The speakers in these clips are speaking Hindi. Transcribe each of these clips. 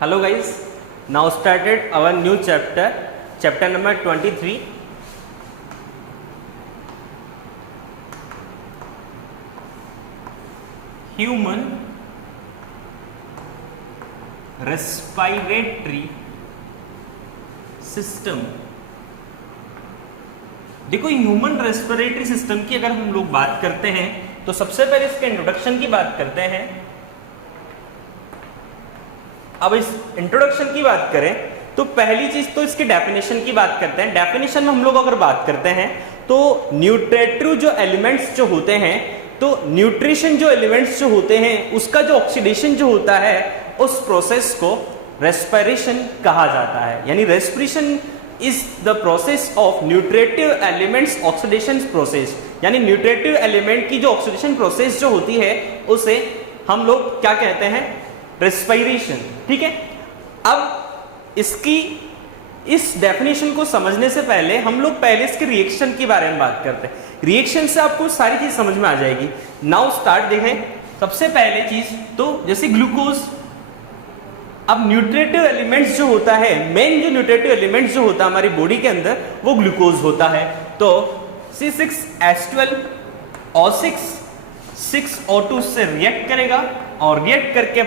Hello guys, now started our new chapter number 23. Human respiratory system. देखो ह्यूमन रेस्पिरेटरी सिस्टम की अगर हम लोग बात करते हैं तो सबसे पहले इसके इंट्रोडक्शन की बात करते हैं। अब इस इंट्रोडक्शन की बात करें तो पहली चीज तो इसकी डेफिनेशन की बात करते हैं। डेफिनेशन में हम लोग अगर बात करते हैं तो न्यूट्रिटिव जो एलिमेंट्स जो होते हैं, तो न्यूट्रिशन जो एलिमेंट्स जो होते हैं उसका जो ऑक्सीडेशन जो होता है उस प्रोसेस को रेस्पिरेशन कहा जाता है। यानी respiration is the process of nutritive elements oxidation process. यानी न्यूट्रिटिव एलिमेंट की जो ऑक्सीडेशन प्रोसेस जो होती है उसे हम लोग क्या कहते हैं? रेस्पिरेशन। ठीक है, अब इसकी इस डेफिनेशन को समझने से पहले हम लोग पहले इसके रिएक्शन के बारे में बात करते हैं। रिएक्शन से आपको सारी चीज समझ में आ जाएगी। नाउ स्टार्ट देखें। सबसे पहले चीज तो जैसे ग्लूकोज, अब न्यूट्रिटिव एलिमेंट्स जो होता है, मेन जो न्यूट्रिटिव एलिमेंट्स जो होता है हमारी बॉडी के अंदर वो ग्लूकोज होता है। तो C6H12O6 6O2 से रिएक्ट करेगा और रिएक्ट करके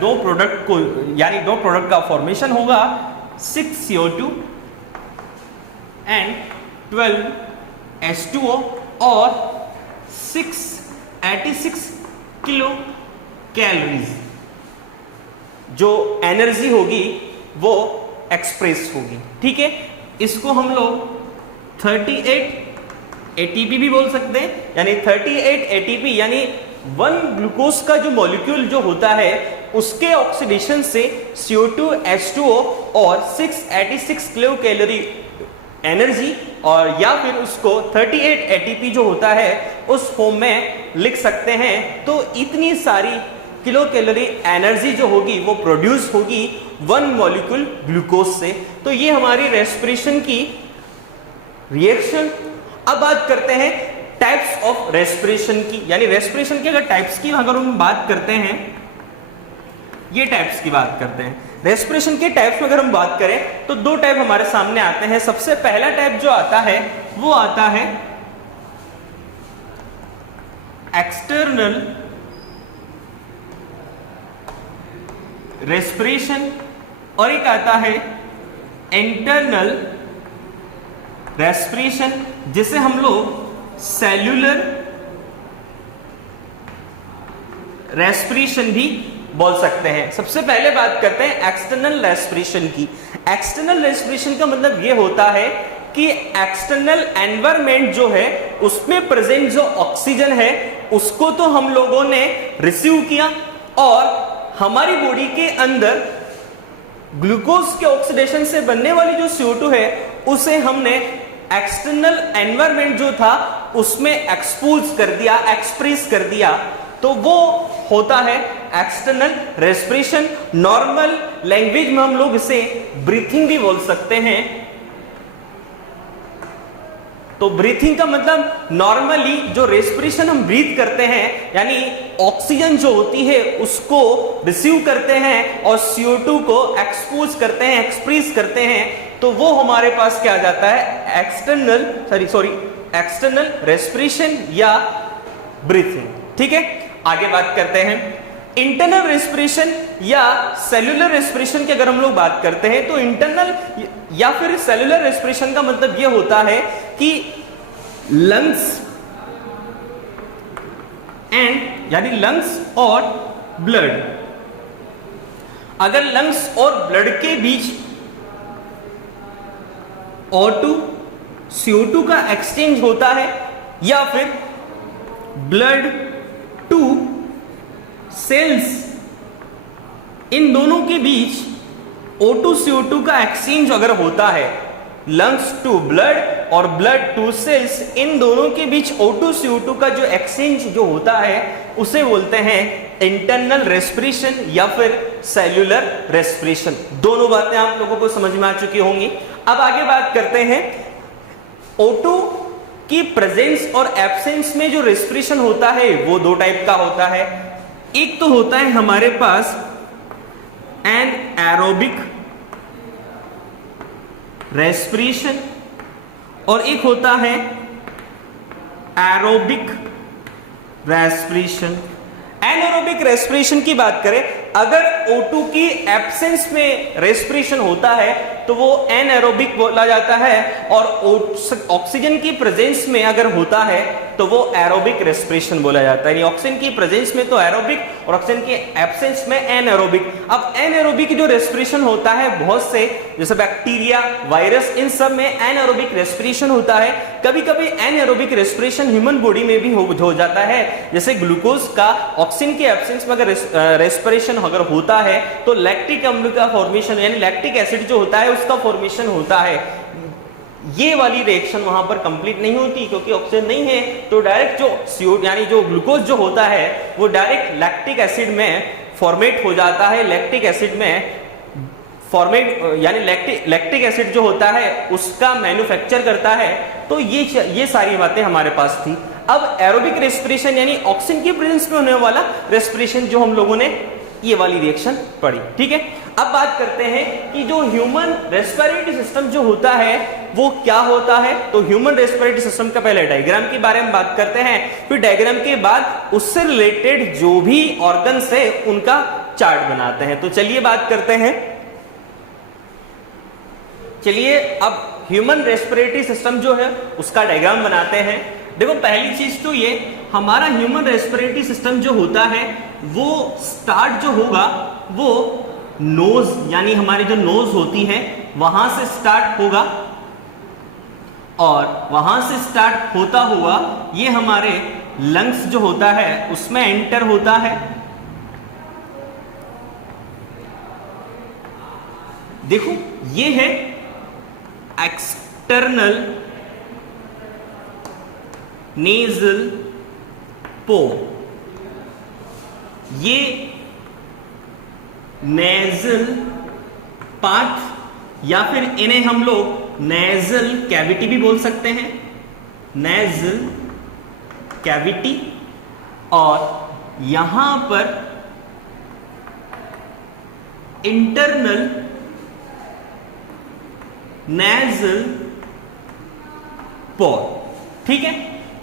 दो प्रोडक्ट को यानी दो प्रोडक्ट का फॉर्मेशन होगा 6CO2 एंड 12H2O और 686 किलो कैलोरीज जो एनर्जी होगी वो एक्सप्रेस होगी। ठीक है, इसको हम लोग 38 ATP भी बोल सकते हैं। यानी 38 ATP यानी 1 ग्लूकोज का जो मॉलिक्यूल जो होता है उसके ऑक्सीडेशन से CO2 H2O और 686 किलो कैलोरी एनर्जी और या फिर उसको 38 ATP जो होता है उस फॉर्म में लिख सकते हैं। तो इतनी सारी किलो कैलोरी एनर्जी जो होगी वो प्रोड्यूस होगी 1 मॉलिक्यूल ग्लूकोज से। तो ये हमारी रेस्पिरेशन की रिएक्शन। अब बात करते हैं टाइप्स ऑफ रेस्पिरेशन की। यानी रेस्पिरेशन के अगर टाइप्स की अगर हम बात करते हैं, ये टाइप्स की बात करते हैं। रेस्पिरेशन के टाइप्स में अगर हम बात करें तो दो टाइप हमारे सामने आते हैं। सबसे पहला टाइप जो आता है वो आता है एक्सटर्नल रेस्पिरेशन और एक आता है इंटरनल रेस्पिरेशन, जिसे हम लोग सेल्यूलर रेस्पिरेशन भी बोल सकते हैं। सबसे पहले बात करते हैं एक्सटर्नल रेस्पिरेशन की। एक्सटर्नल रेस्पिरेशन का मतलब यह होता है कि एक्सटर्नल एनवायरनमेंट जो है उसमें प्रेजेंट जो ऑक्सीजन है उसको तो हम लोगों ने रिसीव किया और हमारी बॉडी के अंदर ग्लूकोज के ऑक्सीडेशन से बनने वाली जो CO2 है उसे हमने एक्सटर्नल एनवायरनमेंट जो था उसमें एक्सपोज कर दिया, एक्सप्रेस कर दिया। तो वो होता है एक्सटर्नल रेस्पिरेशन। नॉर्मल लैंग्वेज में हम लोग इसे ब्रीथिंग भी बोल सकते हैं। तो ब्रीथिंग का मतलब नॉर्मली जो रेस्पिरेशन हम ब्रीथ करते हैं यानी ऑक्सीजन जो होती है उसको रिसीव करते हैं और CO2 को एक्सपोज करते हैं, एक्सप्रेस करते हैं। तो वो हमारे पास क्या आ जाता है? एक्सटर्नल रेस्पिरेशन या ब्रीथिंग। ठीक है, आगे बात करते हैं इंटरनल रेस्पिरेशन या सेल्यूलर रेस्पिरेशन की। अगर हम लोग बात करते हैं तो इंटरनल या फिर सेल्यूलर रेस्पिरेशन का मतलब यह होता है कि लंग्स यानी लंग्स और ब्लड, अगर लंग्स और ब्लड के बीच O2 CO2 का एक्सचेंज होता है या फिर ब्लड टू सेल्स, इन दोनों के बीच O2 CO2 का एक्सचेंज अगर होता है, लंग्स टू ब्लड और ब्लड टू सेल्स, इन दोनों के बीच O2 CO2 का जो एक्सचेंज जो होता है उसे बोलते हैं इंटरनल रेस्पिरेशन या फिर सेल्यूलर रेस्पिरेशन। दोनों बातें आप लोगों को समझ में आ चुकी होंगी। अब आगे बात करते हैं O2 की प्रेजेंस और एब्सेंस में जो रेस्पिरेशन होता है वो दो टाइप का होता है। एक तो होता है हमारे पास एरोबिक रेस्पिरेशन और एक होता है एरोबिक रेस्पिरेशन। एनारोबिक रेस्पिरेशन की बात करें, अगर O2 की एब्सेंस में रेस्पिरेशन होता है तो वो एनारोबिक बोला जाता है, और ऑक्सीजन की प्रेजेंस में अगर होता है तो वो एरोबिक रेस्पिरेशन बोला जाता है। यानी ऑक्सीजन की प्रेजेंस में तो एरोबिक और ऑक्सीजन की एब्सेंस में एनारोबिक। अब एनारोबिक जो रेस्पिरेशन होता है, बहुत से जैसे बैक्टीरिया, वायरस, इन सब में एनारोबिक रेस्पिरेशन होता है। कभी कभी एनारोबिक रेस्पिरेशन ह्यूमन बॉडी में भी हो जाता है, जैसे ग्लूकोज का ऑक्सीजन के एब्सेंस में अगर रेस्पिरेशन अगर होता है तो लैक्टिक अम्ल का फॉर्मेशन यानी लैक्टिक एसिड जो होता है उसका फॉर्मेशन होता है। ये वाली रिएक्शन वहां पर कंप्लीट नहीं होती क्योंकि ऑक्सीजन नहीं है, तो डायरेक्ट जो CO यानी जो ग्लूकोज जो होता है वो डायरेक्ट लैक्टिक एसिड में फॉर्मेट हो जाता है। लैक्टिक एसिड में फॉर्मेट यानी लैक्टिक एसिड जो होता है उसका मैन्युफैक्चर करता है। तो ये सारी बातें हमारे पास थी। अब एरोबिक रेस्पिरेशन यानी ऑक्सीजन की प्रेजेंस में होने वाला रेस्पिरेशन जो हम लोगों ने ये वाली रिएक्शन पढ़ी, ठीक है। अब बात करते हैं कि जो ह्यूमन रेस्पिरेटरी सिस्टम जो होता है वो क्या होता है। तो ह्यूमन रेस्पिरेटरी सिस्टम का पहले डायग्राम के बारे में बात करते हैं, फिर डायग्राम के बाद उससे रिलेटेड जो भी ऑर्गन्स है उनका चार्ट बनाते हैं। तो चलिए बात करते हैं। चलिए अब ह्यूमन रेस्पिरेटरी सिस्टम जो है उसका डायग्राम बनाते हैं। देखो पहली चीज तो ये हमारा ह्यूमन रेस्पिरेटरी सिस्टम जो होता है वो स्टार्ट जो होगा वो नोज यानी हमारी जो नोज होती है वहां से स्टार्ट होगा, और वहां से स्टार्ट होता हुआ ये हमारे लंग्स जो होता है उसमें एंटर होता है। देखो ये है एक्सटर्नल नेजल पोर, ये नेजल पाथ या फिर इन्हें हम लोग नेजल कैविटी भी बोल सकते हैं, नेजल कैविटी। और यहां पर इंटरनल नेजल पोर, ठीक है।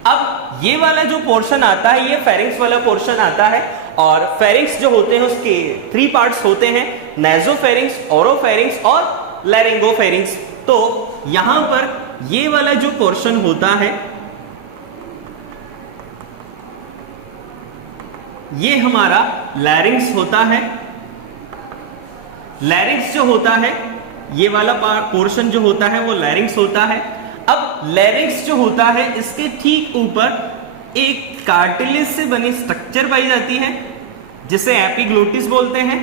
अब ये वाला जो पोर्शन आता है ये फेरिंक्स वाला पोर्शन आता है, और फेरिंक्स जो होते हैं उसके 3 पार्ट्स होते हैं, नेजोफेरिंक्स, ओरोफेरिंक्स और लैरिंगोफेरिंक्स। तो यहां पर ये वाला जो पोर्शन होता है ये हमारा लैरिंक्स होता है। लैरिंक्स जो होता है ये वाला पोर्शन जो होता है वो लैरिंक्स होता है। अब लैरिंक्स जो होता है इसके ठीक ऊपर एक कार्टिलेज से बनी स्ट्रक्चर पाई जाती है जिसे एपिग्लोटिस बोलते हैं,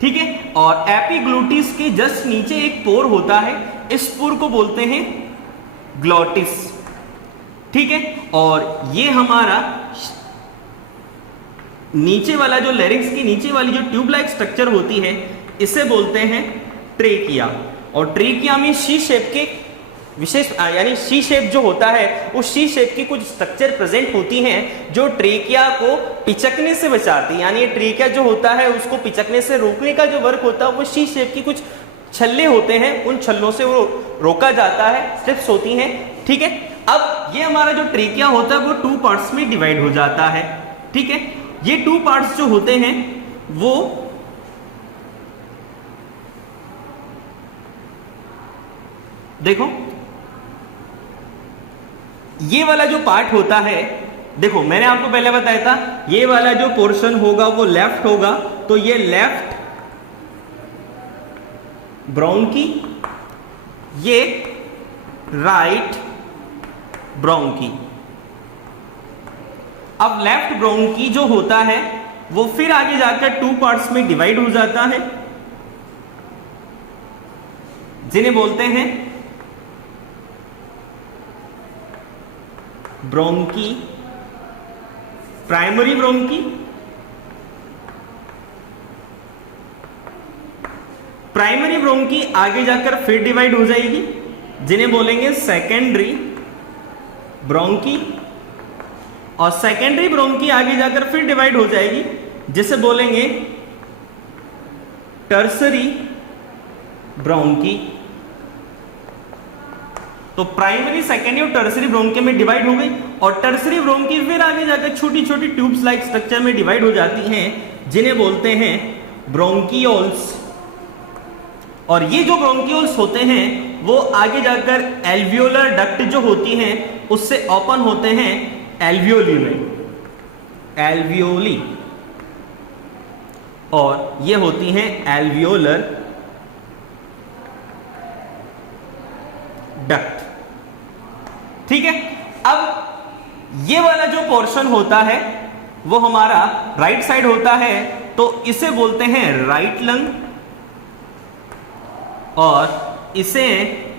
ठीक है। और एपिग्लोटिस के जस्ट नीचे एक पोर होता है, इस पोर को बोलते हैं ग्लोटिस, ठीक है। और ये हमारा नीचे वाला जो लैरिंक्स की नीचे वाली जो ट्यूब लाइक स्ट्रक्चर होती है इसे बोलते हैं ट्रेकिया। और ट्रेकिया में सी शेप के विशेष यानी सी शेप जो होता है उस सी शेप की कुछ स्ट्रक्चर प्रेजेंट होती हैं जो ट्रेकिया को पिचकने से बचाती है। यानी ये ट्रेकिया जो होता है उसको पिचकने से रोकने का जो वर्क होता है वो सी शेप की कुछ छल्ले होते हैं, उन छल्लों से वो रोका जाता है, स्ट्रिप्स होती हैं, ठीक है। अब ये हमारा जो ट्रेकिया होता है वो 2 पार्ट्स में डिवाइड हो जाता है, ठीक है। ये 2 पार्ट्स जो होते हैं वो देखो ये वाला जो पार्ट होता है, देखो मैंने आपको पहले बताया था ये वाला जो पोर्शन होगा वो लेफ्ट होगा, तो ये लेफ्ट ब्रोंकी, ये राइट ब्रोंकी। अब लेफ्ट ब्रोंकी जो होता है वो फिर आगे जाकर 2 पार्ट्स में डिवाइड हो जाता है जिन्हें बोलते हैं bronchi, primary bronchi, primary bronchi आगे जाकर फिर डिवाइड हो जाएगी जिन्हें बोलेंगे सेकेंडरी ब्रोंकी, और सेकेंडरी ब्रोंकी आगे जाकर फिर डिवाइड हो जाएगी जैसे बोलेंगे टर्सरी ब्रोंकी, तो प्राइमरी, सेकेंडरी और टर्सरी ब्रोंकी में डिवाइड हो गई, और टर्सरी ब्रोंकी फिर आगे जाकर छोटी छोटी ट्यूब्स लाइक स्ट्रक्चर में डिवाइड हो जाती हैं, जिन्हें बोलते हैं ब्रोंकियोल्स। और ये जो ब्रोंकियोल्स होते हैं वो आगे जाकर एल्वियोलर डक्ट जो होती हैं उससे ओपन होते हैं एल्वियोली में, एल्वियोली, और ये होती हैं एल्वियोलर डक्ट। ठीक है, अब ये वाला जो पोर्शन होता है वो हमारा राइट साइड होता है, तो इसे बोलते हैं राइट लंग, और इसे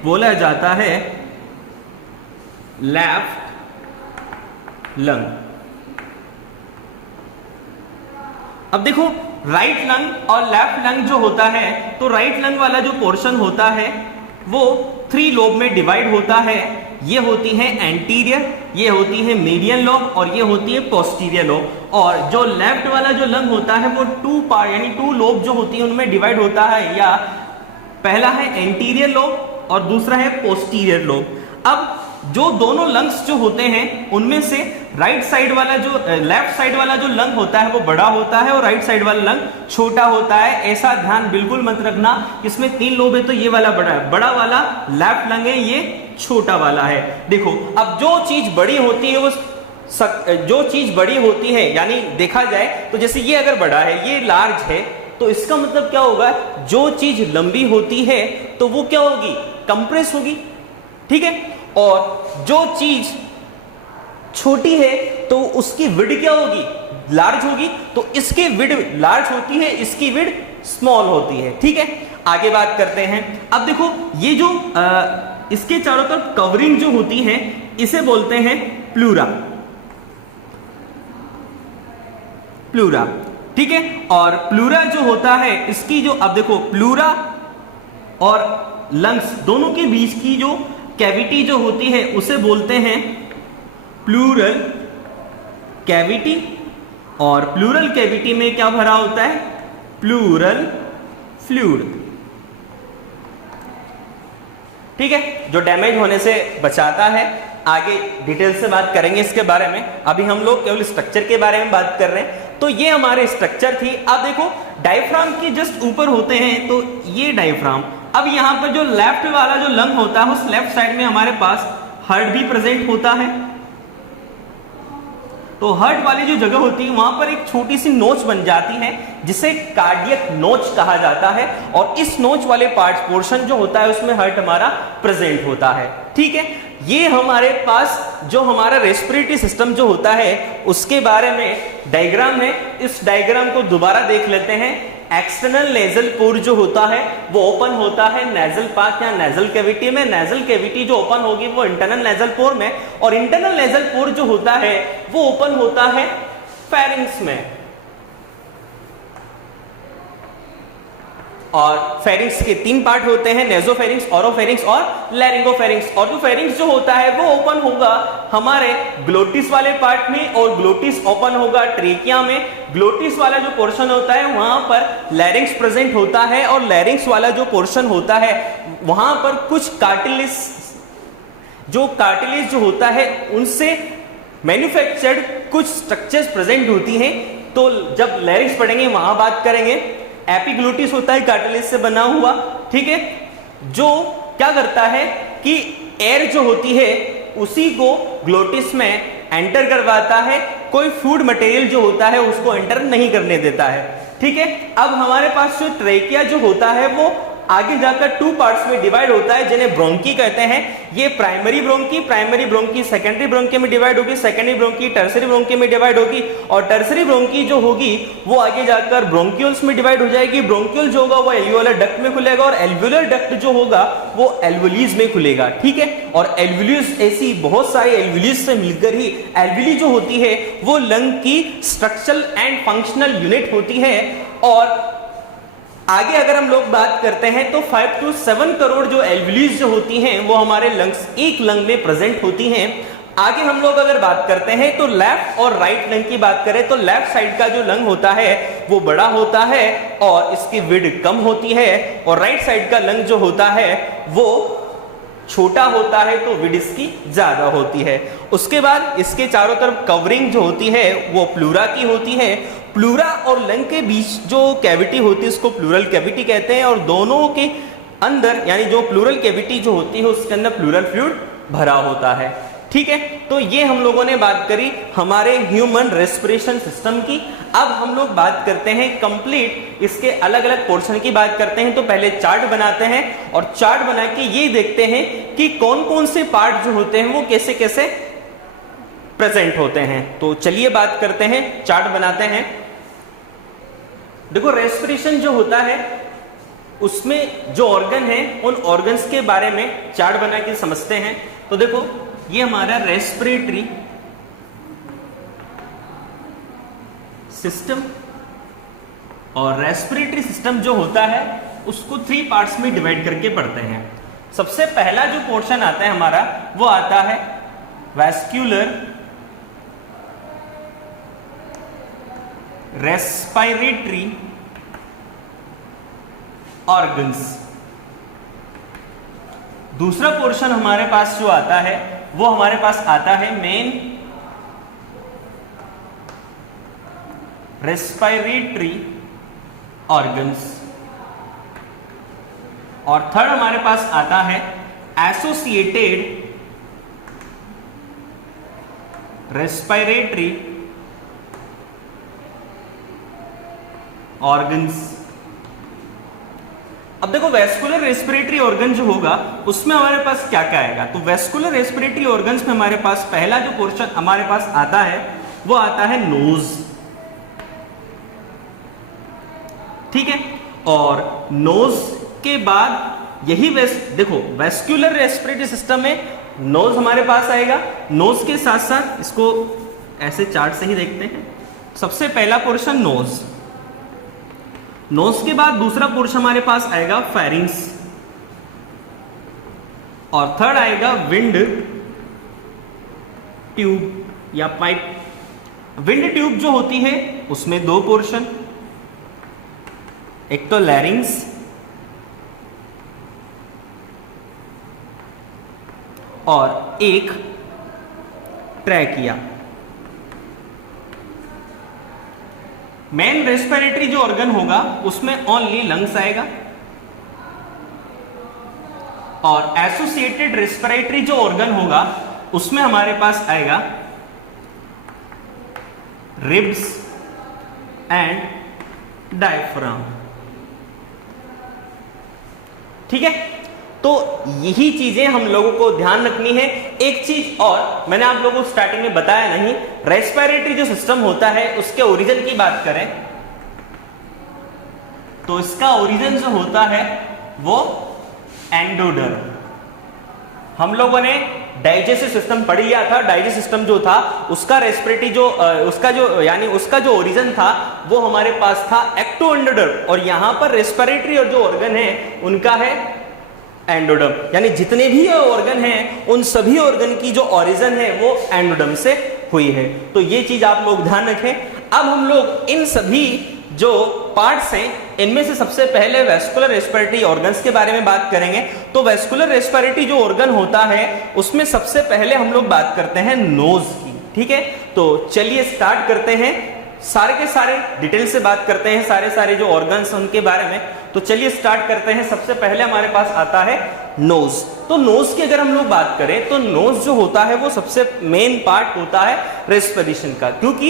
बोला जाता है लेफ्ट लंग। अब देखो राइट लंग और लेफ्ट लंग जो होता है, तो राइट लंग वाला जो पोर्शन होता है वो 3 लोब में डिवाइड होता है। ये होती है एंटीरियर, ये होती है मीडियन लोब, और ये होती है पोस्टीरियर लोब। और जो लेफ्ट वाला जो लंग होता है वो 2 पार्ट यानी 2 लोब जो होती है उनमें डिवाइड होता है, या पहला है एंटीरियर लोब और दूसरा है पोस्टीरियर लोब। अब जो दोनों लंग्स जो होते हैं उनमें से राइट साइड वाला जो लेफ्ट साइड वाला जो लंग होता है वो बड़ा होता है और राइट साइड वाला लंग छोटा होता है। ऐसा ध्यान बिल्कुल मत रखना, इसमें 3 लोब है तो ये वाला बड़ा है, बड़ा वाला लेफ्ट लंग है, ये छोटा वाला है। देखो अब जो चीज बड़ी होती है वो जो चीज बड़ी होती है, यानी देखा जाए तो जैसे ये अगर बड़ा है, ये लार्ज है, तो इसका मतलब क्या होगा, जो चीज लंबी होती है तो वो क्या होगी, कंप्रेस होगी। ठीक है, और जो चीज छोटी है तो उसकी विड्थ क्या होगी, लार्ज होगी। तो इसकी विड्थ लार्ज होती है, इसकी विड्थ स्मॉल होती है। ठीक है, आगे बात करते हैं। अब देखो ये जो इसके चारों तरफ कवरिंग जो होती है इसे बोलते हैं प्लूरा, प्लूरा। ठीक है, और प्लूरा जो होता है इसकी जो, अब देखो प्लूरा और लंग्स दोनों के बीच की जो कैविटी जो होती है उसे बोलते हैं प्लूरल कैविटी, और प्लूरल कैविटी में क्या भरा होता है, प्लूरल फ्लूइड। ठीक है, जो डैमेज होने से बचाता है। आगे डिटेल से बात करेंगे इसके बारे में, अभी हम लोग केवल स्ट्रक्चर के बारे में बात कर रहे हैं। तो ये हमारे स्ट्रक्चर थी। अब देखो डायफ्राम के जस्ट ऊपर होते हैं, तो ये डायफ्राम। अब यहां पर जो लेफ्ट वाला जो लंग होता है उस लेफ्ट साइड में हमारे पास हार्ट भी प्रेजेंट होता है। तो हार्ट वाली जो जगह होती है वहां पर एक छोटी सी नोच बन जाती है जिसे कार्डियक नोच कहा जाता है, और इस नोच वाले पार्ट पोर्शन जो होता है उसमें हार्ट हमारा प्रेजेंट होता है। ठीक है, ये हमारे पास जो हमारा रेस्पिरेटरी सिस्टम जो होता है उसके बारे में डायग्राम है। इस डायग्राम को दोबारा देख लेते हैं। एक्सटर्नल नेजल पोर जो होता है वो ओपन होता है नेजल पाथ या नेजल कैविटी में। नेजल कैविटी जो ओपन होगी वो इंटरनल नेजल पोर में, और इंटरनल नेजल पोर जो होता है वो ओपन होता है फेरिंग्स में। और फेरिंग्स के 3 पार्ट होते हैं, नेजोफेरिंग्स, ओरोफेरिंग्स और लैरिंगोफेरिंग्स। और जो फेरिंग्स जो होता है वो ओपन होगा हमारे ग्लोटिस वाले पार्ट में, और ग्लोटिस ओपन होगा ट्रेकिया में। ग्लोटिस वाला जो पोर्शन होता है वहां पर लैरिंग्स प्रेजेंट होता है, और लैरिंग्स वाला जो पोर्शन होता है वहां पर कुछ कार्टिलेज, जो कार्टिलेज जो होता है उनसे मैन्युफैक्चर्ड कुछ स्ट्रक्चर्स प्रेजेंट होती हैं। तो जब लैरिंग्स पढ़ेंगे वहां बात करेंगे। एपिग्लोटिस होता है कार्टिलेज से बना हुआ, ठीक है, जो क्या करता है कि एयर जो होती है उसी को ग्लोटिस में एंटर करवाता है, कोई फूड मटेरियल जो होता है उसको एंटर नहीं करने देता है। ठीक है, अब हमारे पास जो ट्रेकिया जो होता है वो आगे जाकर 2 पार्ट्स में डिवाइड होता है जिन्हें ब्रोंकी कहते हैं। ये प्राइमरी ब्रोंकी सेकेंडरी ब्रोंकी में डिवाइड होगी, सेकेंडरी ब्रोंकी टर्सरी ब्रोंकी में डिवाइड होगी, और टर्सरी ब्रोंकी जो होगी वो आगे जाकर ब्रोंक्यूल्स में डिवाइड हो जाएगी। ब्रोंक्यूल जो होगा वो एल्वियोलर डक्ट में खुलेगा, और एल्वियोलर डक्ट जो होगा वो एल्वियोलीज में खुलेगा। ठीक है, और एल्वियोलीज ऐसी बहुत सारे एल्वियोलीज से मिलकर ही एल्वियोली जो होती है वो लंग की स्ट्रक्चरल एंड फंक्शनल यूनिट होती है। और आगे अगर हम लोग बात करते हैं तो 5 to 7 करोड़ जो एल्वियोलीज जो होती हैं वो हमारे लंग्स, एक लंग में प्रेजेंट होती हैं। आगे हम लोग अगर बात करते हैं तो लेफ्ट और राइट लंग की बात करें तो लेफ्ट साइड का जो लंग होता है वो बड़ा होता है और इसकी विड्थ कम होती है, और राइट साइड का लंग जो होता है वो छोटा होता है तो विड्थ इसकी ज्यादा होती है। उसके बाद इसके चारों तरफ कवरिंग जो होती है वो प्लूरा की होती है। प्लूरा और लंग के बीच जो कैविटी होती है उसको प्लूरल कैविटी कहते हैं, और दोनों के अंदर यानी जो प्लूरल कैविटी जो होती है उसके अंदर प्लूरल फ्लूइड भरा होता है। ठीक है, तो ये हम लोगों ने बात करी हमारे ह्यूमन रेस्पिरेशन सिस्टम की। अब हम लोग बात करते हैं कंप्लीट इसके अलग अलग पोर्शन की बात करते हैं। तो पहले चार्ट बनाते हैं और चार्ट बना के ये देखते हैं कि कौन कौन से पार्ट जो होते हैं वो कैसे कैसे प्रेजेंट होते हैं। तो चलिए बात करते हैं, चार्ट बनाते हैं। देखो रेस्पिरेशन जो होता है उसमें जो ऑर्गन है उन ऑर्गन्स के बारे में चार्ट बना के समझते हैं। तो देखो ये हमारा रेस्पिरेटरी सिस्टम, और रेस्पिरेटरी सिस्टम जो होता है उसको 3 पार्ट्स में डिवाइड करके पढ़ते हैं। सबसे पहला जो पोर्शन आता है हमारा वो आता है वैस्कुलर रेस्पिरेटरी ऑर्गन्स। दूसरा पोर्शन हमारे पास जो आता है वो हमारे पास आता है मेन रेस्पिरेटरी ऑर्गन्स, और थर्ड हमारे पास आता है एसोसिएटेड रेस्पिरेटरी ऑर्गन्स। अब देखो वेस्कुलर रेस्पिरेटरी ऑर्गन जो होगा उसमें हमारे पास क्या क्या आएगा। तो वेस्कुलर रेस्पिरेटरी ऑर्गन्स में हमारे पास पहला जो पोर्शन हमारे पास आता है वो आता है नोज। ठीक है, और नोज के बाद यही देखो वेस्कुलर रेस्पिरेटरी सिस्टम में नोज हमारे पास आएगा। नोज के साथ साथ इसको ऐसे चार्ट से ही देखते हैं। सबसे पहला पोर्शन नोज, नोज के बाद दूसरा पोर्शन हमारे पास आएगा फेरिंग्स, और थर्ड आएगा विंड ट्यूब या पाइप। विंड ट्यूब जो होती है उसमें 2 पोर्शन, एक तो लैरिंग्स और एक ट्रैकिया। मेन रेस्पिरेटरी जो ऑर्गन होगा उसमें ओनली लंग्स आएगा, और एसोसिएटेड रेस्पिरेटरी जो ऑर्गन होगा उसमें हमारे पास आएगा रिब्स एंड डायफ्राम। ठीक है, तो यही चीजें हम लोगों को ध्यान रखनी है। एक चीज और मैंने आप लोगों को स्टार्टिंग में बताया नहीं, रेस्पिरेटरी जो सिस्टम होता है उसके ओरिजिन की बात करें तो इसका ओरिजिन जो होता है वो एंडोडर्म। हम लोगों ने डाइजेस्टिव सिस्टम पढ़ लिया था। डाइजेस्टिव सिस्टम जो था उसका रेस्पिरेटरी जो उसका जो ओरिजिन था वो हमारे पास था एक्टोएंडोडर्म, और यहां पर रेस्पिरेटरी और जो ऑर्गन है उनका है एंडोडर्म। यानी जितने भी ऑर्गन हैं उन सभी ऑर्गन की जो ओरिजिन है वो एंडोडर्म से हुई है। तो ये चीज आप लोग ध्यान रखें। अब हम लोग इन सभी जो पार्ट्स हैं इनमें से सबसे पहले वेस्कुलर रेस्पिरेटरी ऑर्गन्स के बारे में बात करेंगे। तो वेस्कुलर रेस्पिरेटरी जो ऑर्गन होता है उसमें सबसे पहले हम लोग बात करते हैं नोज की। ठीक है, तो चलिए स्टार्ट करते हैं, सारे के सारे डिटेल से बात करते हैं सारे जो ऑर्गन्स उनके बारे में। तो चलिए स्टार्ट करते हैं। सबसे पहले हमारे पास आता है नोज। तो नोज की अगर हम लोग बात करें तो नोज जो होता है वो सबसे मेन पार्ट होता है रेस्पिरेशन का, क्योंकि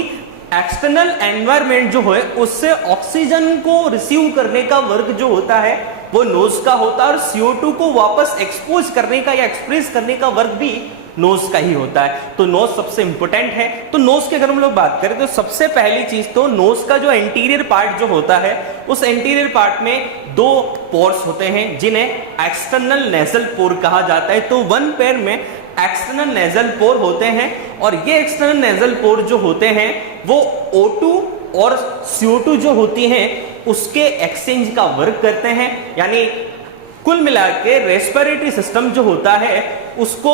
एक्सटर्नल एनवायरनमेंट जो है उससे ऑक्सीजन को रिसीव करने का वर्क जो होता है वो नोज का होता है, और CO2 को वापस एक्सपोज करने का या एक्सप्रेस करने का वर्क भी नोज का ही होता है। तो नोज सबसे इंपॉर्टेंट है। तो नोज की अगर हम लोग बात करें तो सबसे पहली चीज तो नोज का जो एंटीरियर पार्ट जो होता है उस एंटीरियर पार्ट में 2 पोर्स होते हैं जिन्हें एक्सटर्नल नेजल पोर कहा जाता है। तो 1 पेयर में एक्सटर्नल नेजल पोर होते हैं, और ये एक्सटर्नल नेजल पोर जो होते हैं वो O2 और CO2 जो होती हैं उसके एक्सचेंज का वर्क करते हैं। यानी कुल मिला के रेस्पिरेटरी सिस्टम जो होता है उसको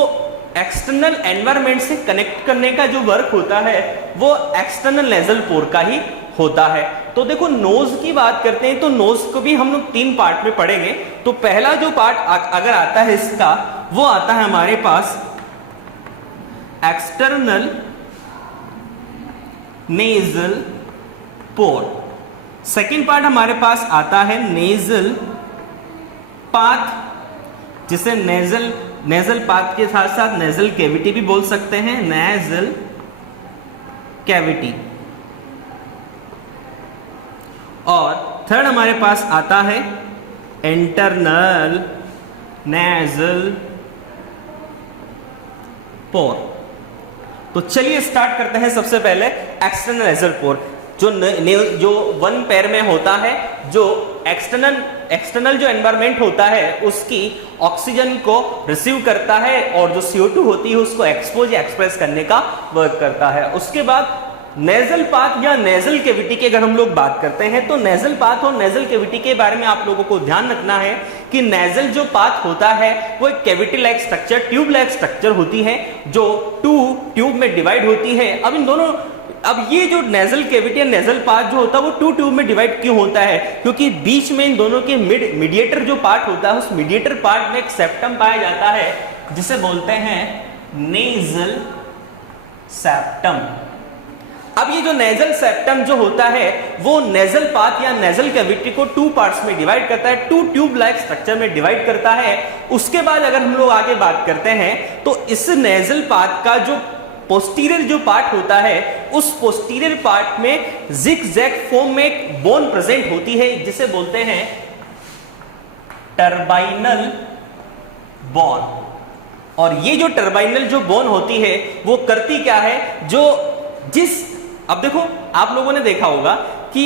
एक्सटर्नल एनवायरनमेंट से कनेक्ट करने का जो वर्क होता है वो एक्सटर्नल नेजल पोर का ही होता है। तो देखो नोज की बात करते हैं तो नोज को भी हम लोग 3 पार्ट में पढ़ेंगे। तो पहला जो पार्ट अगर आता है इसका वो आता है हमारे पास एक्सटर्नल नेजल पोर। सेकेंड पार्ट हमारे पास आता है नेजल पाथ, जिसे नेजल पाथ के साथ साथ नेजल कैविटी भी बोल सकते हैं, नेजल कैविटी। और थर्ड हमारे पास आता है इंटरनल नेजल पोर। तो चलिए स्टार्ट करते हैं। सबसे पहले एक्सटर्नल नेजल पोर जो वन पैर में होता है, जो एक्सटर्नल जो एनवायरनमेंट होता है उसकी ऑक्सीजन को रिसीव करता है और जो CO2 होती है उसको एक्सपोज या एक्सप्रेस करने का वर्क करता है। उसके बाद नेजल पाथ या नेजल कैविटी की अगर हम लोग बात करते हैं तो नेजल पाथ और नेजल कैविटी के बारे में आप लोगों को ध्यान रखना है कि नेजल जो पाथ होता है वो एक cavity like structure, tube like structure होती है जो 2 ट्यूब में डिवाइड होती है। अब ये जो नेजल कैविटी या नेजल पाथ जो होता है वो 2 ट्यूब में डिवाइड क्यों होता है? क्योंकि बीच में इन दोनों के मीडिएटर जो पार्ट होता है उस मीडिएटर पार्ट में एक सेप्टम पाया जाता है जिसे बोलते हैं नेजल सेप्टम। अब ये जो नेजल सेप्टम जो होता है वो नेजल पाथ या नेजल कैविटी को 2 पार्ट्स में डिवाइड करता है, 2 ट्यूब लाइक स्ट्रक्चर में डिवाइड करता है। उसके बाद अगर हम लोग आगे बात करते हैं तो इस नेजल पाथ का जो पोस्टीरियर जो पार्ट होता है उस पोस्टीरियर पार्ट में जिगजैग फॉर्म में एक बोन प्रेजेंट होती है जिसे बोलते हैं टर्बाइनल बोन। और ये जो टर्बाइनल जो बोन होती है वो करती क्या है, अब देखो आप लोगों ने देखा होगा कि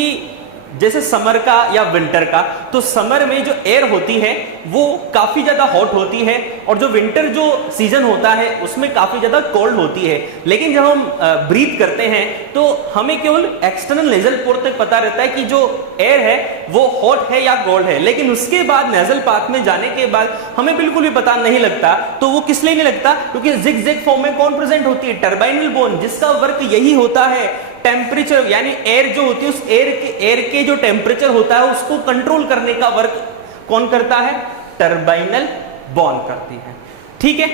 जैसे समर का या विंटर का, तो समर में जो एयर होती है वो काफी ज्यादा हॉट होती है और जो विंटर जो सीजन होता है उसमें काफी ज्यादा कोल्ड होती है। लेकिन जब हम ब्रीथ करते हैं तो हमें केवल एक्सटर्नल नेजल पोर तक पता रहता है कि जो एयर है वो हॉट है या कोल्ड है, लेकिन उसके बाद नेजल पाथ में जाने के बाद हमें बिल्कुल भी पता नहीं लगता। तो वो किस लिए नहीं लगता? क्योंकि जिगजैग फॉर्म में कौन प्रेजेंट होती है? टर्बाइनल बोन, जिसका वर्क यही होता है टेम्परेचर यानी एयर जो होती है उस एयर के जो टेम्परेचर होता है उसको कंट्रोल करने का वर्क कौन करता है? टर्बाइनल बोन करती है। ठीक है,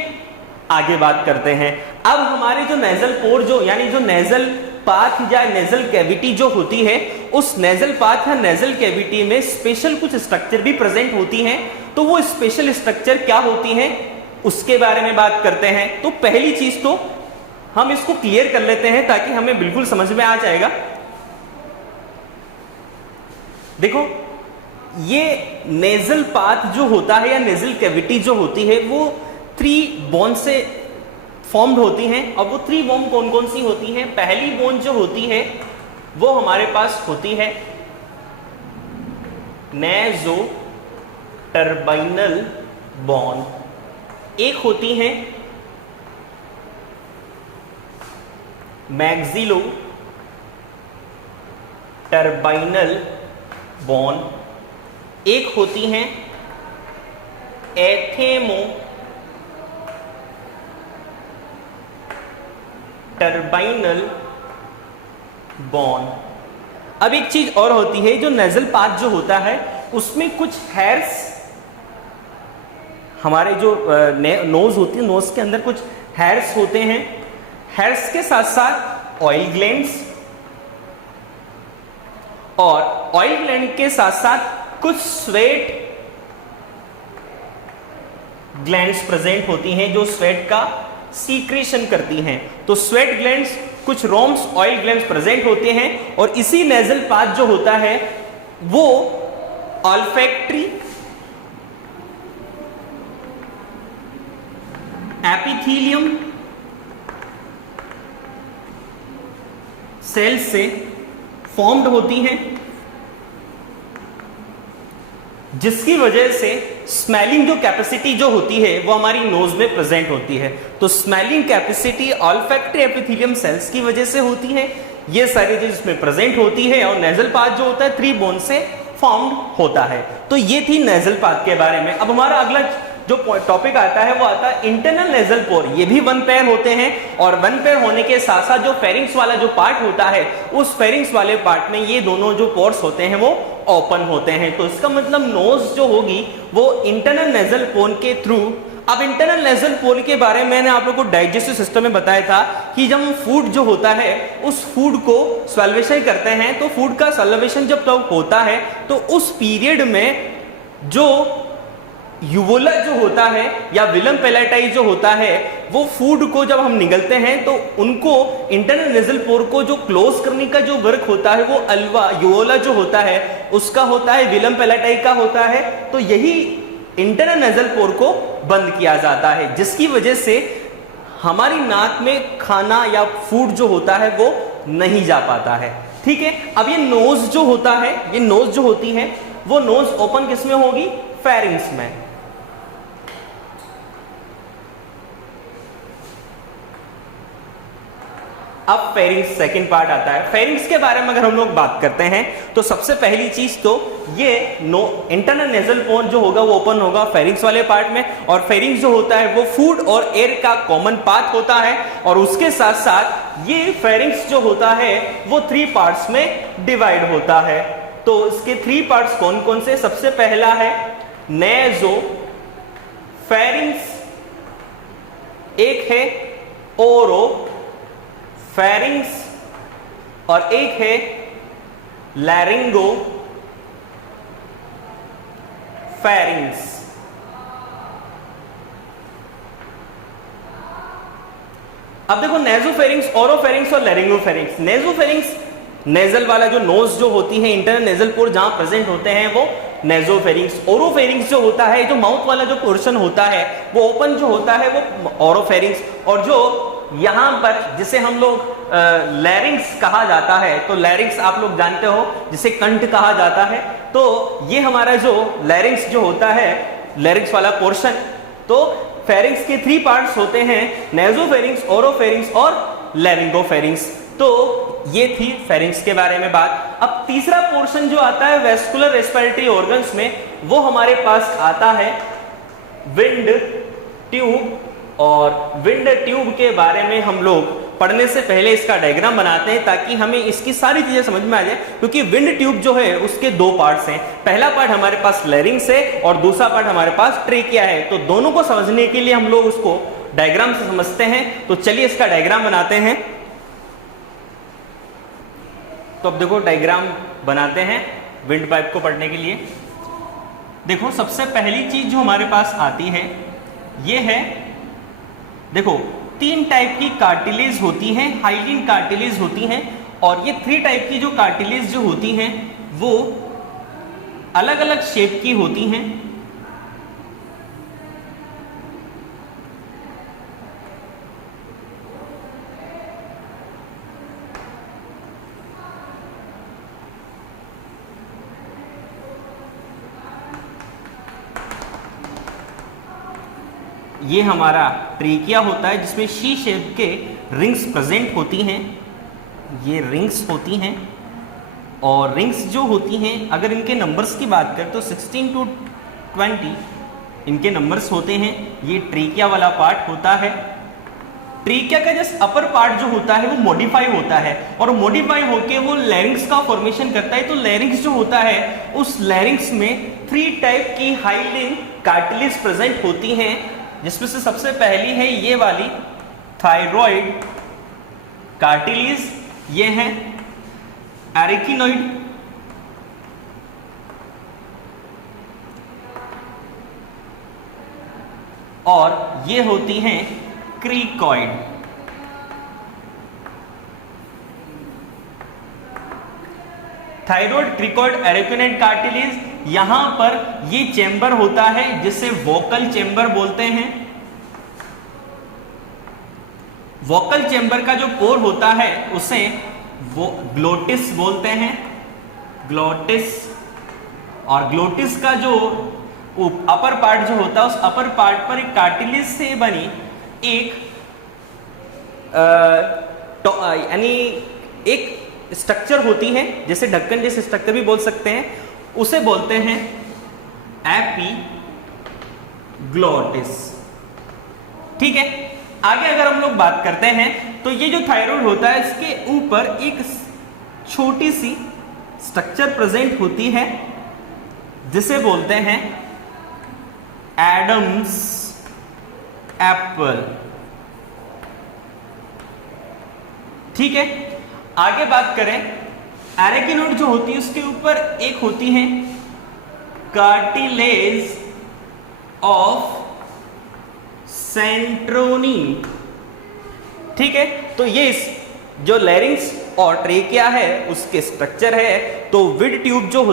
आगे बात करते हैं। अब हमारे जो नेजल पोर जो यानी जो नेजल पाथ या नेजल कैविटी जो होती है उस नेजल पाथ या नेजल कैविटी में स्पेशल कुछ स्ट्रक्चर भी प्रेजेंट होती हैं। तो वो स्पेशल स्ट्रक्चर क्या होती हैं उसके बारे में बात करते हैं। तो पहली चीज तो हम इसको क्लियर कर लेते हैं ताकि हमें बिल्कुल समझ में आ जाएगा। देखो ये नेजल पाथ जो होता है या नेजल कैविटी जो होती है वो 3 बोन से फॉर्म्ड होती हैं। और वो 3 बोन कौन कौन सी होती हैं? पहली बोन जो होती है वो हमारे पास होती है नेजो टर्बाइनल बोन, एक होती है मैक्सिलो टर्बाइनल बोन, एक होती हैं एथेमो टर्बाइनल बोन। अब एक चीज और होती है, जो नेजल पाथ जो होता है उसमें कुछ हेयर्स, हमारे जो नोज होती है नोज के अंदर कुछ हेयर्स होते हैं। हेयर्स के साथ साथ ऑयल ग्लैंड्स, और ऑयल ग्लैंड के साथ साथ कुछ स्वेट ग्लैंड्स प्रेजेंट होती हैं जो स्वेट का सीक्रेशन करती हैं। तो स्वेट ग्लैंड्स, कुछ रोम्स ऑयल ग्लैंड्स प्रेजेंट होते हैं। और इसी नेजल पाथ जो होता है वो ऑल्फैक्टरी, एपिथेलियम सेल से फॉर्म्ड होती हैं, जिसकी वजह से स्मेलिंग जो कैपेसिटी जो होती है वो हमारी नोज में प्रेजेंट होती है। तो smelling capacity olfactory epithelium cells की वजह से होती है। ये सारी चीज इसमें प्रेजेंट होती है। और नेजल पाथ जो होता है 3 बोन से फॉर्म्ड होता है। तो ये थी नेजल पाथ के बारे में। अब हमारा अगला जो टॉपिक आता है वो आता है इंटरनल नेजल पोर। ये भी वन पेयर होते हैं और वन पेयर होने के साथ साथ जो फेरिंग्स वाला जो पार्ट होता है उस फेरिंग्स वाले पार्ट में ये दोनों जो पोर्स होते हैं वो ओपन होते हैं। तो इसका मतलब नोज जो होगी वो इंटरनल नेजल पोर के थ्रू। अब इंटरनल नेजल पोर के बारे में मैंने आप लोगों को डाइजेस्टिव सिस्टम में बताया था कि जब हम फूड जो होता है उस फूड को सॉल्वेशन करते हैं तो फूड का सॉल्वेशन जब तक होता है तो उस पीरियड में जो यूवोला जो होता है या विलम पेलेटाई जो होता है वो फूड को जब हम निगलते हैं तो उनको इंटरनल नेजल पोर को जो क्लोज करने का जो वर्क होता है वो अल्वा यूवोला जो होता है उसका होता है, विलम पेलेटाई का होता है। तो यही इंटरनल नेजल पोर को बंद किया जाता है जिसकी वजह से हमारी नाक में खाना या फूड जो होता है वो नहीं जा पाता है। ठीक है, अब ये नोज जो होता है, ये नोज जो होती है वो नोज ओपन किस में होगी? फेरिंग्स में। अब फेरिंग्स सेकंड पार्ट आता है। फेरिंग्स के बारे में अगर हम लोग बात करते हैं तो सबसे पहली चीज तो ये इंटरनल नेजल पोर जो होगा वो ओपन होगा फेरिंग्स वाले पार्ट में, और फेरिंग्स जो होता है वो फूड और एयर का कॉमन पाथ होता है। और उसके साथ साथ ये फेरिंग्स जो होता है वो 3 पार्ट्स में डिवाइड होता है। तो इसके 3 पार्ट्स कौन कौन से? सबसे पहला है नेजो फेरिंग्स, एक है ओरो फेरिंग्स और एक है लैरिंगो फेरिंग्स। अब देखो नेजोफेरिंग्स, ओरोफेरिंग्स और लैरिंगोफेरिंग्स। नेजोफेरिंग्स नेजल वाला जो नोज जो होती है इंटरनल नेजल पोर जहां प्रेजेंट होते हैं वो नेजोफेरिंग्स। ओरोफेरिंग्स जो होता है, जो माउथ वाला जो पोर्शन होता है वो ओपन जो होता है वो ओरोफेरिंग्स। और जो यहां पर जिसे हम लोग लैरिंग्स कहा जाता है, तो लैरिंग्स आप लोग जानते हो जिसे कंठ कहा जाता है, तो ये हमारा जो लैरिंग्स जो होता है, लैरिंग्स वाला पोर्शन। तो फेरिंग्स के 3 पार्ट्स होते हैं, नेजोफेरिंग्स, ओरोफेरिंग्स और लैरिंगोफेरिंग्स। तो ये थी फेरिंग्स के बारे में बात। अब तीसरा पोर्शन जो आता है वेस्कुलर रेस्पिरेटरी ऑर्गन्स में, वो हमारे पास आता है विंड ट्यूब। और विंड ट्यूब के बारे में हम लोग पढ़ने से पहले इसका डायग्राम बनाते हैं ताकि हमें इसकी सारी चीजें समझ में आ जाए, क्योंकि विंड ट्यूब जो है उसके 2 पार्ट्स हैं। पहला पार्ट हमारे पास लैरिंग्स है और दूसरा पार्ट हमारे पास ट्रेकिया है। तो दोनों को समझने के लिए हम लोग उसको डायग्राम से समझते हैं। तो चलिए इसका डायग्राम बनाते हैं। तो अब देखो डायग्राम बनाते हैं विंड पाइप को पढ़ने के लिए। देखो सबसे पहली चीज जो हमारे पास आती है ये है, देखो 3 टाइप की कार्टिलेज होती हैं, हाइलिन कार्टिलेज होती हैं। और ये 3 टाइप की जो कार्टिलेज जो होती हैं वो अलग अलग शेप की होती हैं। ये हमारा ट्रेकिया होता है जिसमें शी शेप के रिंग्स प्रेजेंट होती हैं, ये रिंग्स होती हैं। और रिंग्स जो होती हैं अगर इनके नंबर्स की बात करें तो 16 to 20 इनके नंबर्स होते हैं। ये ट्रेकिया वाला पार्ट होता है। ट्रेकिया का जस्ट अपर पार्ट जो होता है वो मॉडिफाई होता है और मॉडिफाई होके वो लैरिंग्स का फॉर्मेशन करता है। तो लैरिंग्स जो होता है उस लैरिंग्स में 3 टाइप की हाइलिन कार्टिलेज प्रेजेंट होती हैं, जिसमें से सबसे पहली है ये वाली थायरॉइड कार्टिलेज, ये है एरिकिनॉइड, और ये होती हैं क्रिकॉइड। थायरॉइड, क्रिकॉइड, एरिकिनॉइड कार्टिलेज, यहां पर ये चेंबर होता है जिसे वोकल चेंबर बोलते हैं। वोकल चेंबर का जो पोर होता है उसे वो ग्लोटिस बोलते हैं, ग्लोटिस। और ग्लोटिस का जो अपर पार्ट जो होता है उस अपर पार्ट पर एक कार्टिलेज से बनी एक यानी एक स्ट्रक्चर होती है, जैसे ढक्कन जैसे स्ट्रक्चर भी बोल सकते हैं, उसे बोलते हैं ग्लोटिस। ठीक है, आगे अगर हम लोग बात करते हैं तो ये जो थायराइड होता है इसके ऊपर एक छोटी सी स्ट्रक्चर प्रेजेंट होती है जिसे बोलते हैं एडम्स एप्पल। ठीक है, आगे बात करें एरेकिनोइड जो होती है उसके ऊपर एक होती है कार्टिलेज ऑफ सेंट्रोनी। ठीक है, तो ये जो लैरिंक्स और ट्रेकिया है उसके स्ट्रक्चर है। तो विंड ट्यूब जो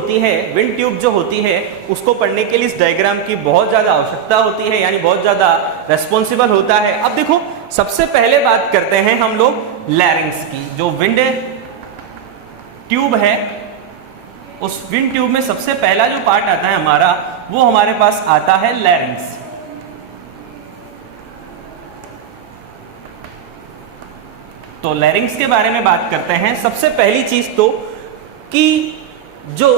होती है उसको पढ़ने के लिए इस डायग्राम की बहुत ज्यादा आवश्यकता होती है, यानी बहुत ज्यादा रेस्पॉन्सिबल होता है। अब देखो, सबसे पहले बात करते हैं हम लोग लैरिंक्स की। जो विंड ट्यूब है उस विंड ट्यूब में सबसे पहला जो पार्ट आता है हमारा, वो हमारे पास आता है लैरिंक्स। तो लैरिंक्स के बारे में बात करते हैं। सबसे पहली चीज तो कि जो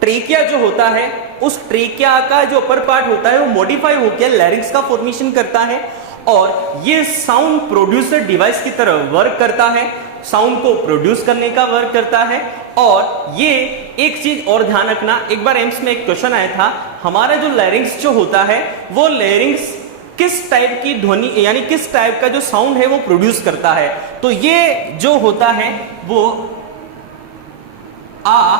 ट्रेकिया जो होता है उस ट्रेकिया का जो अपर पार्ट होता है वो मॉडिफाई होकर लैरिंक्स का फॉर्मेशन करता है और ये साउंड प्रोड्यूसर डिवाइस की तरह वर्क करता है, साउंड को प्रोड्यूस करने का वर्क करता है। और ये एक चीज और ध्यान रखना, एक बार एम्स में एक क्वेश्चन आया था, हमारा जो लैरिंक्स जो होता है वो लैरिंक्स किस टाइप की ध्वनि यानी किस टाइप का जो साउंड है वो प्रोड्यूस करता है। तो ये जो होता है वो आ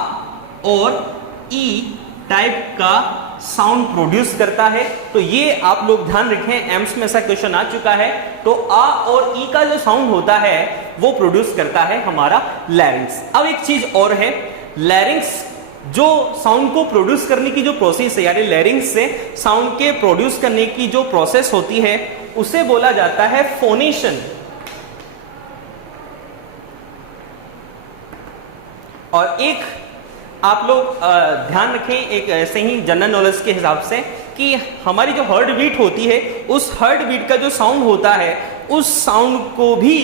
और ई टाइप का साउंड प्रोड्यूस करता है। तो ये आप लोग ध्यान रखें, एम्स में ऐसा क्वेश्चन आ चुका है। तो आ और ई का जो साउंड होता है वो प्रोड्यूस करता है हमारा लैरिंक्स। अब एक चीज और है, लैरिंक्स जो साउंड को प्रोड्यूस करने की जो प्रोसेस है, यानी लैरिंक्स से साउंड के प्रोड्यूस करने की जो प्रोसेस होती है उसे बोला जाता है फोनेशन। और एक आप लोग ध्यान रखें, एक ऐसे ही जनरल नॉलेज के हिसाब से, कि हमारी जो हार्ट बीट होती है उस हार्ट बीट का जो साउंड होता है उस साउंड को भी,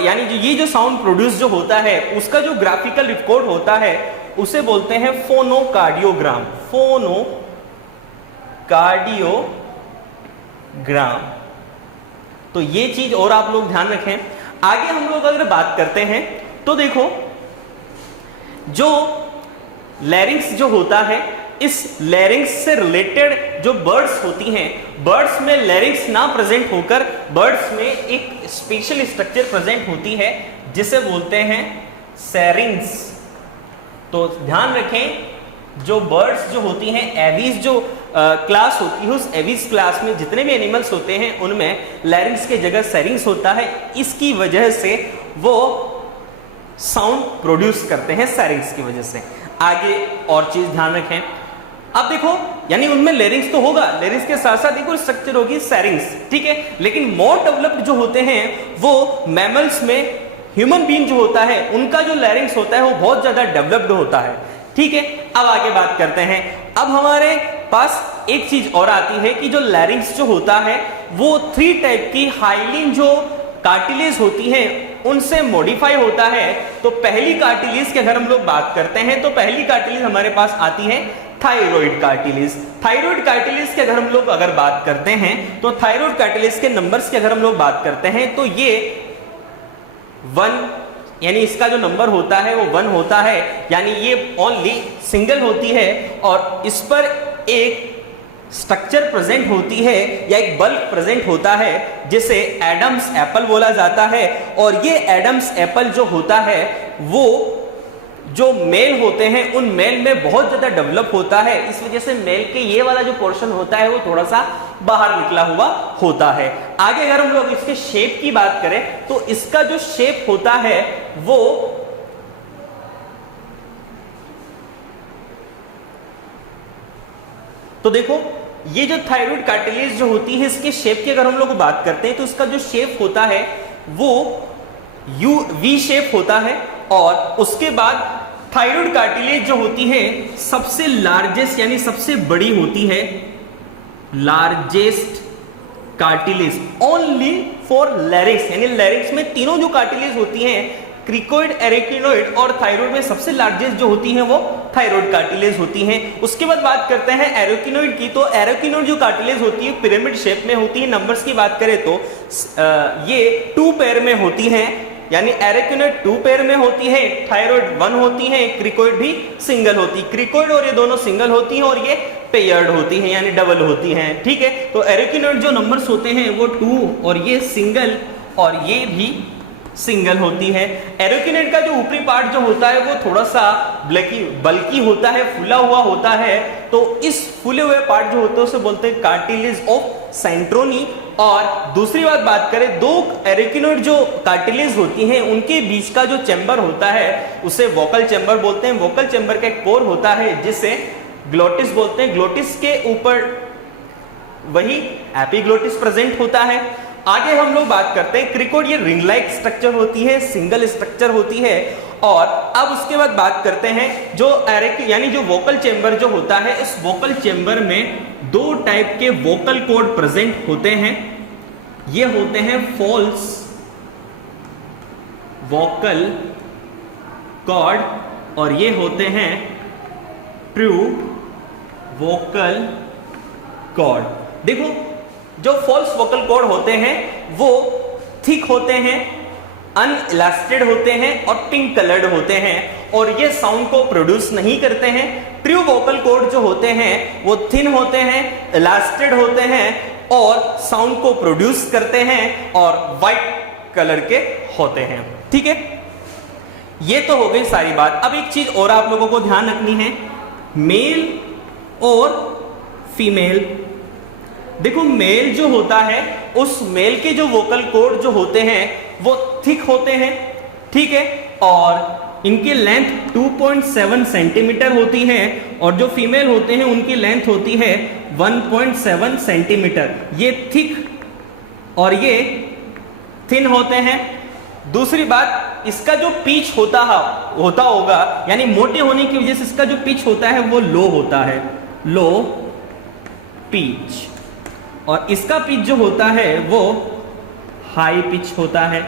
यानी ये जो साउंड प्रोड्यूस जो होता है उसका जो ग्राफिकल रिकॉर्ड होता है उसे बोलते हैं फोनोकार्डियोग्राम। फोनोकार्डियोग्राम। तो ये चीज और आप लोग ध्यान रखें। आगे हम लोग अगर बात करते हैं तो देखो, जो लैरिंक्स जो होता है, इस लैरिंक्स से रिलेटेड जो बर्ड्स होती हैं, बर्ड्स में लैरिंक्स ना प्रेजेंट होकर बर्ड्स में एक स्पेशल स्ट्रक्चर प्रेजेंट होती है जिसे बोलते हैं सेरिंग्स। तो ध्यान रखें, जो बर्ड्स जो होती हैं, एवीज जो क्लास होती है, उस एवीज क्लास में जितने भी एनिमल्स होते हैं उनमें लैरिंक्स के जगह सेरिंग्स होता है। इसकी वजह से वो साउंड प्रोड्यूस करते हैं, सेरिंग्स की वजह से। आगे और चीज ध्यान रखें, अब देखो, यानी उनमें लैरिंक्स तो होगा, लैरिंक्स के साथ साथ एक और स्ट्रक्चर होगी सेरिंग्स। ठीक है, लेकिन मोर डेवलप्ड जो होते हैं वो मैमल्स में, ह्यूमन बीइंग जो होता है उनका जो लैरिंक्स होता है वो बहुत ज्यादा डेवलप्ड होता है। ठीक है, अब आगे बात करते हैं। अब हमारे पास एक चीज और आती है कि जो लैरिंक्स जो होता है वो 3 टाइप की हाइलिन जो कार्टिलेज होती है उनसे मॉडिफाई होता है। तो पहली कार्टिलेज की अगर हम लोग बात करते हैं तो पहली कार्टिलेज हमारे पास आती है थायराइड कार्टिलेज। थायराइड कार्टिलेज की अगर हम लोग बात करते हैं तो थायराइड कार्टिलेज के नंबर्स की अगर हम लोग बात करते हैं तो ये 1, यानी इसका जो नंबर होता है वो 1 होता है, यानी ये ओनली सिंगल होती है और इस पर एक स्ट्रक्चर प्रेजेंट होती है या एक बल्क प्रेजेंट होता है जिसे एडम्स एप्पल बोला जाता है। और ये एडम्स एप्पल जो होता है वो जो मेल होते हैं उन मेल में बहुत ज्यादा डेवलप होता है, इस वजह से मेल के ये वाला जो पोर्शन होता है वो थोड़ा सा बाहर निकला हुआ होता है। आगे अगर हम लोग इसके शेप की बात करें तो इसका जो शेप होता है वो तो देखो, ये जो थायराइड कार्टिलेज जो होती है इसके शेप की अगर हम लोग बात करते हैं तो इसका जो शेप होता है वो वी शेप होता है। और उसके बाद थायराइड कार्टिलेज जो होती है सबसे लार्जेस्ट यानी सबसे बड़ी होती है, largest cartilage only for larynx, यानी लैरिंक्स में तीनों जो कार्टिलेज होती हैं क्रिकोइड, एरेकिनोइड और थायराइड में सबसे लार्जेस्ट जो होती हैं वो थायराइड कार्टिलेज होती हैं। उसके बाद बात करते हैं एरेकिनोइड की। तो एरेकिनोइड जो कार्टिलेज होती है पिरामिड शेप में होती है। नंबर्स की बात करें तो ये 2 पेयर में होती हैं, यानी एरेकिनोइड 2 पेयर में होती है, थायराइड 1 होती है, क्रिकोइड भी सिंगल होती है। क्रिकोइड और ये दोनों सिंगल होती हैं और ये पेयर्ड होती हैं, यानी डबल होती हैं, ठीक है। तो एरेकिनोइड जो नंबर्स होते हैं वो 2 और ये सिंगल और ये भी सिंगल होती है। एरेकिनोइड का जो ऊपरी पार्ट जो होता है वो थोड़ा सा बल्की होता है, फूला हुआ होता है। तो इस फूले हुए पार्ट जो होते हैं उसे बोलते हैं कार्टिलेज ऑफ सेंट्रोनी। और दूसरी बात करें, 2 एरेकिनोइड जो कार्टिलेज होती हैं उनके बीच का जो चैम्बर होता है उसे वोकल चैम्बर बोलते हैं। वोकल चैम्बर का एक पोर होता है जिसे ग्लोटिस बोलते हैं। ग्लोटिस के ऊपर वही एपिग्लोटिस प्रेजेंट होता है। आगे हम लोग बात करते हैं क्रिकोइड, ये रिंग लाइक स्ट्रक्चर होती है, सिंगल स्ट्रक्चर होती है। और अब उसके बाद बात करते हैं जो यानी जो वोकल चेंबर जो होता है, इस वोकल चेंबर में 2 टाइप के वोकल कॉर्ड प्रेजेंट होते हैं। ये होते हैं फॉल्स वोकल कॉर्ड और ये होते हैं ट्रू वोकल कॉर्ड। देखो, जो फॉल्स वोकल कॉर्ड होते हैं वो थिक होते हैं, अनइलास्टेड होते हैं और पिंक कलर्ड होते हैं और ये साउंड को प्रोड्यूस नहीं करते हैं। ट्रू वोकल कॉर्ड जो होते हैं वो थिन होते हैं, इलास्टेड होते हैं और साउंड को प्रोड्यूस करते हैं और वाइट कलर के होते हैं, ठीक है। ये तो हो गई सारी बात। अब एक चीज और आप लोगों को ध्यान रखनी है, मेल और फीमेल। देखो, मेल जो होता है उस मेल के जो वोकल कॉर्ड जो होते हैं वो थिक होते हैं, ठीक है, और इनकी लेंथ 2.7 सेंटीमीटर होती है और जो फीमेल होते हैं उनकी लेंथ होती है 1.7 सेंटीमीटर। ये थिक और ये थिन होते हैं। दूसरी बात, इसका जो पिच होता होगा, यानी मोटे होने की वजह से इसका जो पिच होता है वो लो होता है, लो पिच, और इसका पिच जो होता है वो हाई पिच होता है,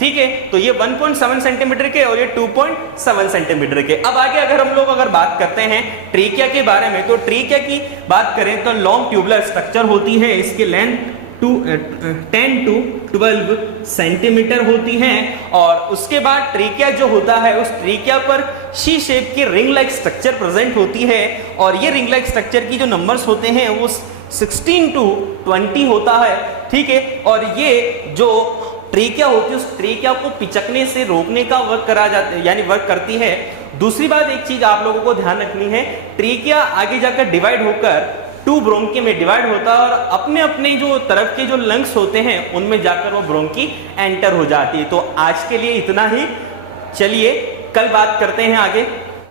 ठीक है। तो ये 1.7 सेंटीमीटर के और ये 2.7 सेंटीमीटर के। अब आगे अगर हम लोग बात करते हैं ट्रीकिया के बारे में, तो ट्रीकिया की बात करें तो लॉन्ग ट्यूबुलर स्ट्रक्चर होती है। इसकी लेंथ 10 to 12 सेंटीमीटर होती है और उसके बाद ट्रीकिया जो होता है उस ट्रीकिया पर शी शेप की रिंग लाइक स्ट्रक्चर प्रेजेंट होती है और ये रिंग लाइक स्ट्रक्चर की जो नंबर्स होते हैं वो 16 to 20 होता है, ठीक है। और ये जो ट्रीकिया होती है उस ट्रीकिया को पिचकने से रोकने का वर्क करा जाता है, यानी वर्क करती है। दूसरी बात, एक चीज आप लोगों को ध्यान रखनी है, ट्रीकिया आगे जाकर डिवाइड होकर 2 ब्रोंकी में डिवाइड होता है और अपने अपने जो तरफ के जो लंग्स होते हैं उनमें जाकर वो ब्रोंकी एंटर हो जाती है। तो आज के लिए इतना ही, चलिए कल बात करते हैं आगे।